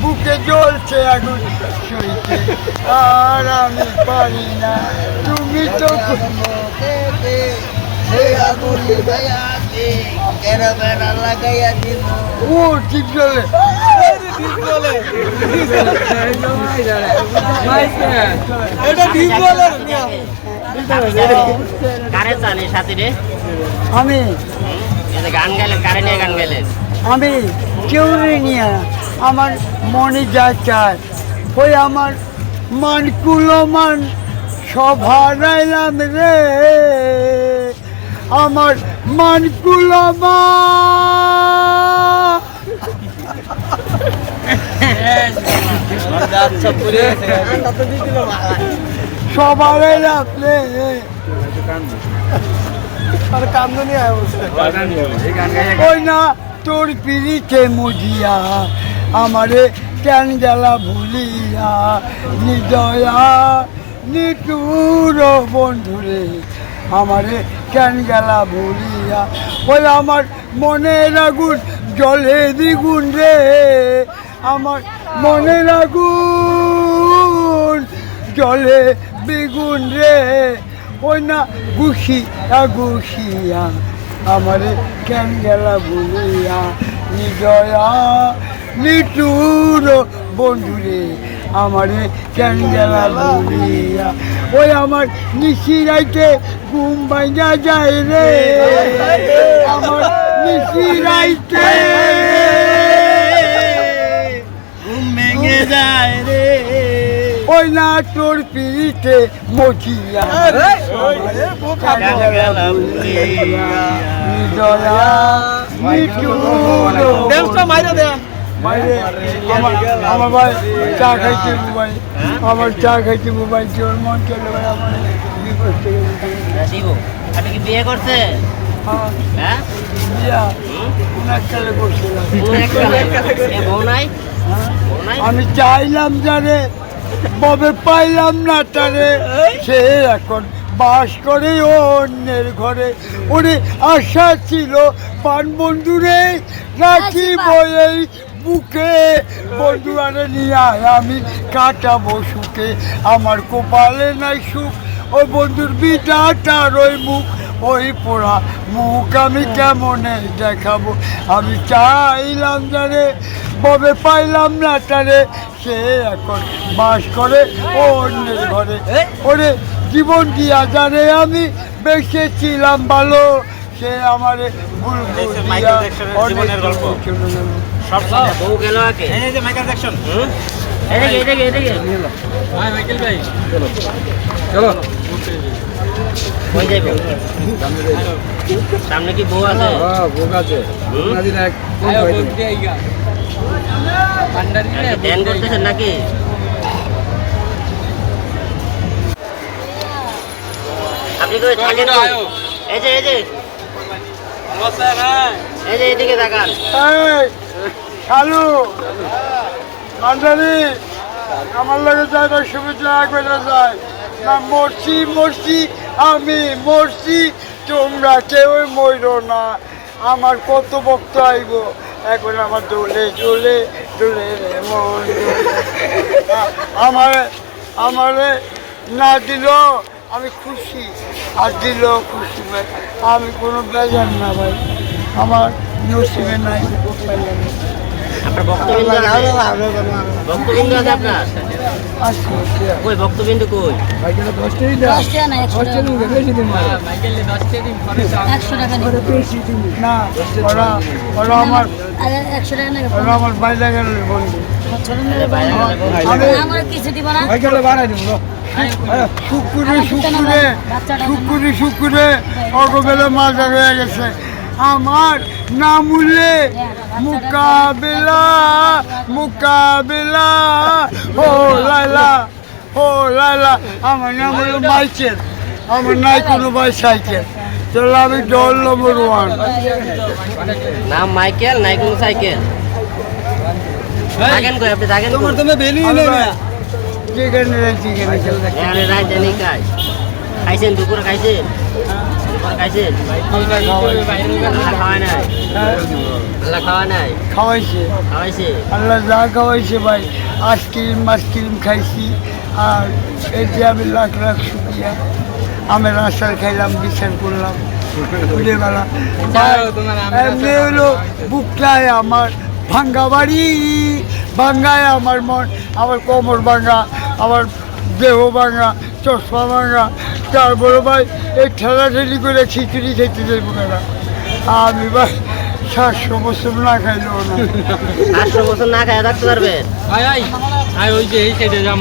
বুকে জ্বলছে আগুন সইতে। আর আমি পারি না। তুমি তো ও ঠিক চলে এটা ঠিক বলে। কারে চান এই সাথে রে? আমি। গান গাইলেন কারে নিয়ে গান গাইলেন আমি কেউ নিয়ে। আমার মনে যা চায়। ওই আমার মান কুলমান সব হারাইলাম রে। আমার মান কুলমান সব হারাইলাম রে। আর কান্দনি আয় ওই না তোর পিড়িতে মজিয়া। আমারে কেন গেলা ভুলিয়া? নিদয়া, নিটুর বন্ধুরে আমারে কেন গেলা ভুলিয়া? ওই আমার মনের আগুন, জলে দ্বিগুণ রে, আমার মনের আগুন, জলে দ্বিগুণ রে, ওই না গুছি গুছিয়া আমারে কেন গেলা বলিয়া নিজয়া নিটুর বন্ধুরে আমারে গেলা বলিয়া ওই আমার নিশি রাইতে ঘুম বাইজা যায় রে। আমার নিশি রাইতে ঘুম ভেঙে যায় রে। ওই না তোর পিড়িতে মজিয়া। ড্যান্সটা মাইরা দেন বাইরে আমার আমার ভাই চা খাইতে ভাই আমার চা খাইতে ভাই তোর মন চলে ভাই আমার আপনি কি বিয়ে করছে হ্যাঁ। হ্যাঁ? হ্যাঁ? আমি চাইলাম যারে ববে পাইলাম না তারে। সে এখন বাস করে অন্যের ঘরে। ওরে আশা ছিল পান বন্ধুরে রাখি বই বুকে বন্ধু আরে নিয়ে আয় আমি কাটাবো সুখে। আমার কপালে নাই সুখ ওই বন্ধুর বিটাটার ওই মুখ ওই পোড়া মুখ আমি কেমনে দেখাবো? আমি চাইলাম যারে ববে পাইলাম না তারে। সে এখন বাস করে ও অন্যের ঘরে। ওরে জীবন দিয়া জানে আমি বেঁচেছিলাম ভালো। সে আমারে। বউ যাইব সামনে কি বউ আছে? হুম? আপনি ধ্যান করতেছেন নাকি? আপনি কই? এই যে এই যে। আমার লাগে যাইবার সুবিধা করে যায় না, মরছি মরছি, আমি মরছি, তোমরা কেউ মরো না। আমার কত ভক্ত আইব, এখন আমার দোলে দোলে দোলে আমার, আমারে না দিল আমি খুশি আর দিল খুশি ভাই। আমি কোনো বেজার না ভাই। আমার নসিবে নাই। ভক্তবিন্দু। কই না ওরা ওরা বাইরে গেল বন্ধু। আমার কিছু দিব না। শুকুরে শুকুরে শুকুরে শুকুরে অগবেলে মাজা হয়ে গেছে। আমার নাম উল্লে মুকাবিলা মুকাবিলা ও লাইলা ও লাইলা আমার নাম হলো মাইকেল আমার নাই কোনো ভাই সাইকেল। তাহলে আমি দল নম্বর ওয়ান নাম মাইকেল নাই কোনো সাইকেল। থাকেন কই আপনি থাকেন তোমার তুমি ভ্যালুই নেই না খাওয়াইছে। ভাই আইসক্রিম মাইসক্রিম খাইছি আর এই যে আমি লাখ লাখ শুকিয়া আমের আচার খাইলাম বিচার করলাম বুকটায় আমার ভাঙ্গা বাড়ি ভাঙ্গায় আমার মন আমার কোমর ভাঙ্গা আমার দেহ ভাঙা চশমা ভাঙা তার বড় ভাই এই ঠেলাঠেলি করে খিচুড়ি খেতে দেবো না আমি ভাই সাতশো বছর না খাইলেও না। আটশো বছর না খায় থাকতে পারবে ভাই ভাই ওই যে এই সাইডে যাব।